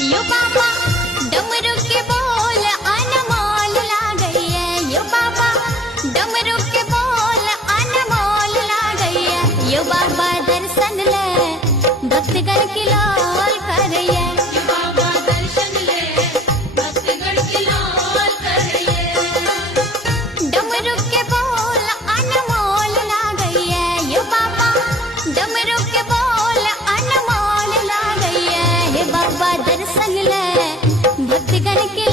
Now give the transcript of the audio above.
यो बाबा डमरू के बोल अनमोल लागई है, यो बाबा डमरू के बोल अनमोल लागई है, यो बाबा दर्शन ले भक्तगण की लोल करैया, यो बाबा दर्शन ले भक्तगण की लोल करैया। डमरू के बोल अनमोल लागई है, यो बाबा डमरू के बोल अनमोल लागई है, हे बाबा दर्शन ले भक्तगण की